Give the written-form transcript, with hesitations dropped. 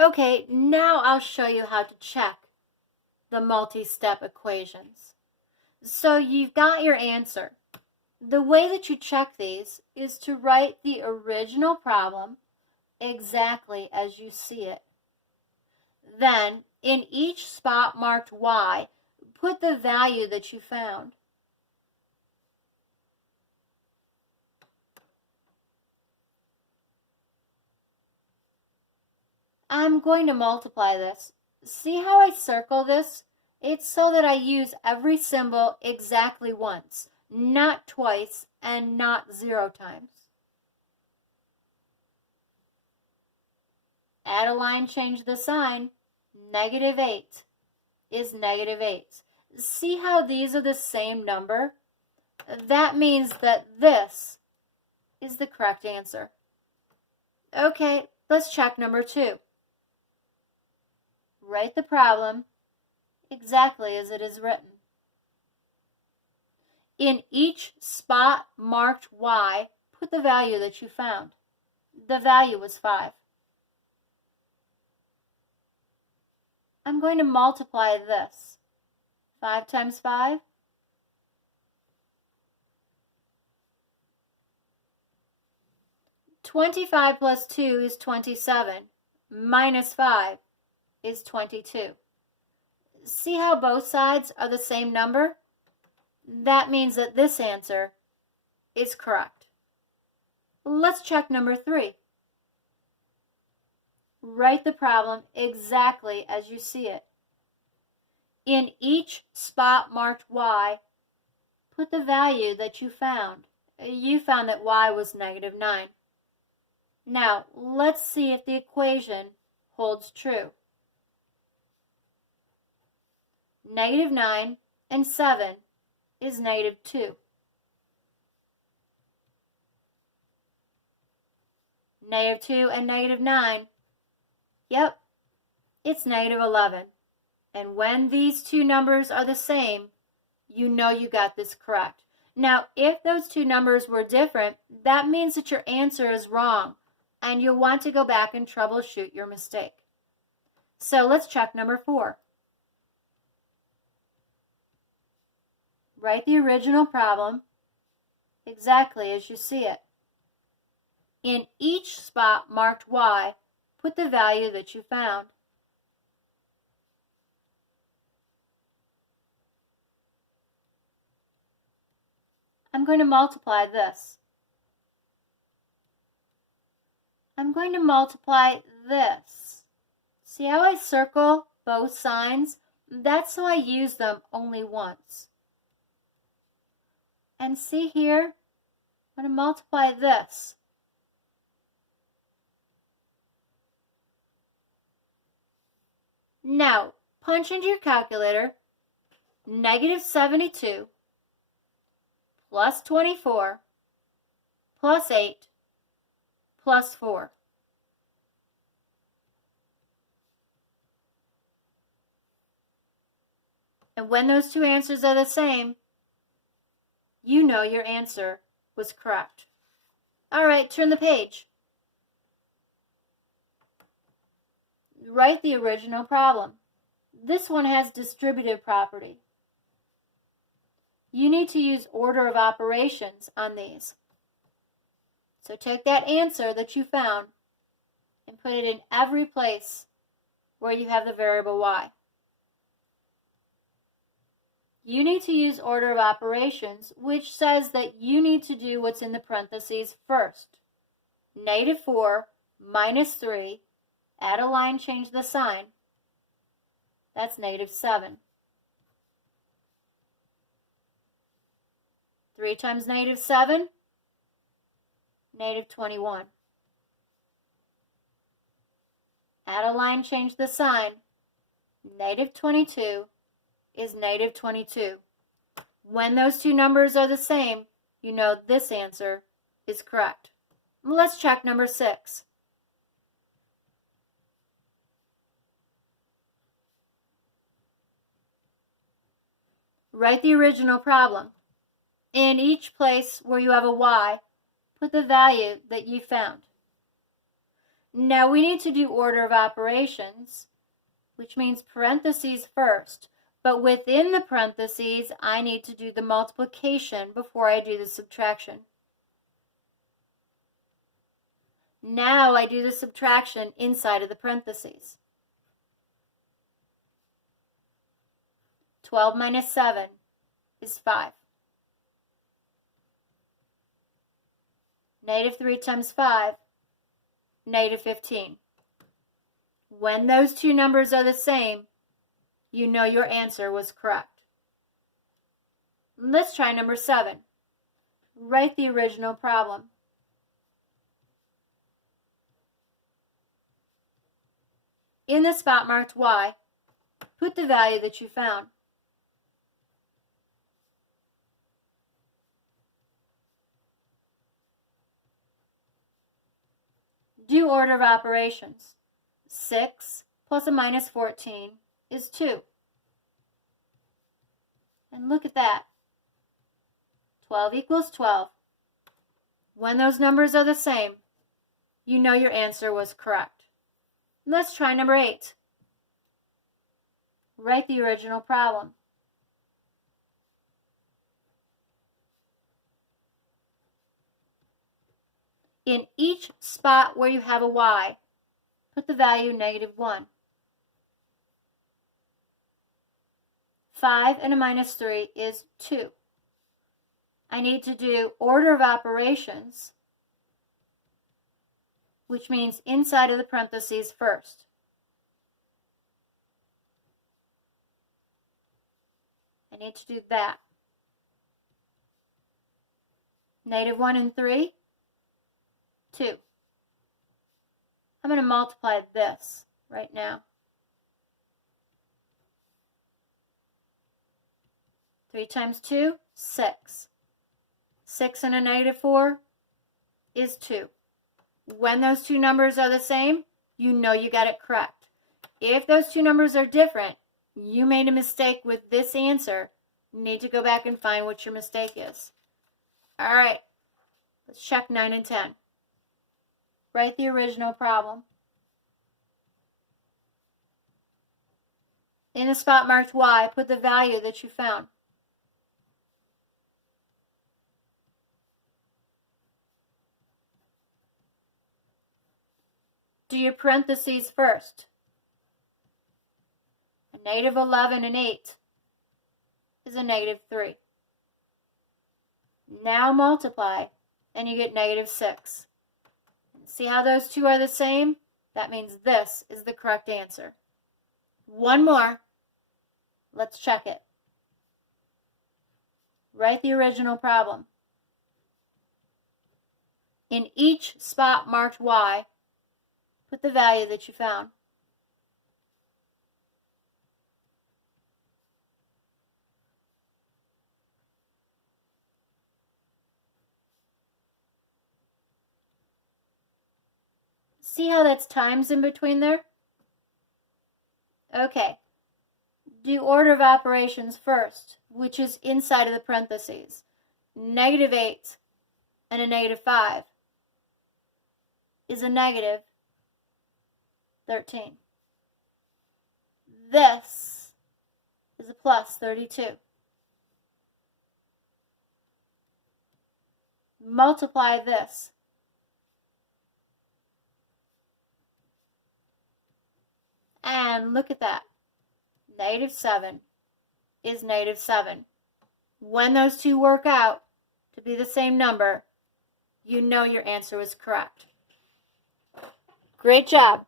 Okay, now I'll show you how to check the multi-step equations. So you've got your answer. The way that you check these is to write the original problem exactly as you see it. Then, in each spot marked y, put the value that you found. I'm going to multiply this. See how I circle this? It's so that I use every symbol exactly once, not twice and not 0 times. Add a line, change the sign. -8 is -8. See how these are the same number? That means that this is the correct answer. Okay, let's check number 2. Write the problem exactly as it is written. In each spot marked y, put the value that you found. The value was 5. I'm going to multiply this. 5 times 5? 25 plus 2 is 27. Minus 5 is 22. See how both sides are the same number? That means that this answer is correct. Let's check number 3. Write the problem exactly as you see it. In each spot marked y, put the value that you found. You found that y was -9. Now, let's see if the equation holds true. -9 and 7 is -2. -2 and -9, yep, it's -11. And when these two numbers are the same, you know you got this correct. Now, if those two numbers were different, that means that your answer is wrong, and you'll want to go back and troubleshoot your mistake. So let's check number 4. Write the original problem exactly as you see it. In each spot marked y, put the value that you found. I'm going to multiply this. I'm going to multiply this. See how I circle both signs? That's so I use them only once. And see here, I'm going to multiply this. Now, punch into your calculator, -72 plus 24 plus 8 plus 4. And when those two answers are the same, you know your answer was correct. All right, turn the page. Write the original problem. This one has distributive property. You need to use order of operations on these. So take that answer that you found and put it in every place where you have the variable y. You need to use order of operations, which says that you need to do what's in the parentheses first. -4 minus 3, add a line, change the sign. That's -7. 3 times -7, -21. Add a line, change the sign. -22 is -22. When those two numbers are the same, you know this answer is correct. Let's check number 6. Write the original problem. In each place where you have a y, put the value that you found. Now we need to do order of operations, which means parentheses first. But within the parentheses, I need to do the multiplication before I do the subtraction. Now I do the subtraction inside of the parentheses. 12 minus 7 is 5. Negative 3 times 5, negative 15. When those two numbers are the same, you know your answer was correct. Let's try number 7. Write the original problem. In the spot marked Y, put the value that you found. Do order of operations. 6 plus a minus 14 is 2. And look at that. 12 equals 12. When those numbers are the same, you know your answer was correct. Let's try number 8. Write the original problem. In each spot where you have a Y, put the value negative 1. 5 and a minus 3 is 2. I need to do order of operations, which means inside of the parentheses first. I need to do that. Negative 1 and 3, 2. I'm going to multiply this right now. 3 times 2, 6. 6 and a negative 4 is 2. When those two numbers are the same, you know you got it correct. If those two numbers are different, you made a mistake with this answer. You need to go back and find what your mistake is. All right, let's check 9 and 10. Write the original problem. In the spot marked Y, put the value that you found. Do your parentheses first. A negative 11 and 8 is a negative 3. Now multiply, and you get negative 6. See how those two are the same? That means this is the correct answer. One more. Let's check it. Write the original problem. In each spot marked Y, put the value that you found. See how that's times in between there? Okay. Do order of operations first, which is inside of the parentheses. Negative 8 and a negative 5 is a negative 13. This is a plus 32. Multiply this. And look at that. Negative 7 is negative 7. When those two work out to be the same number, you know your answer was correct. Great job.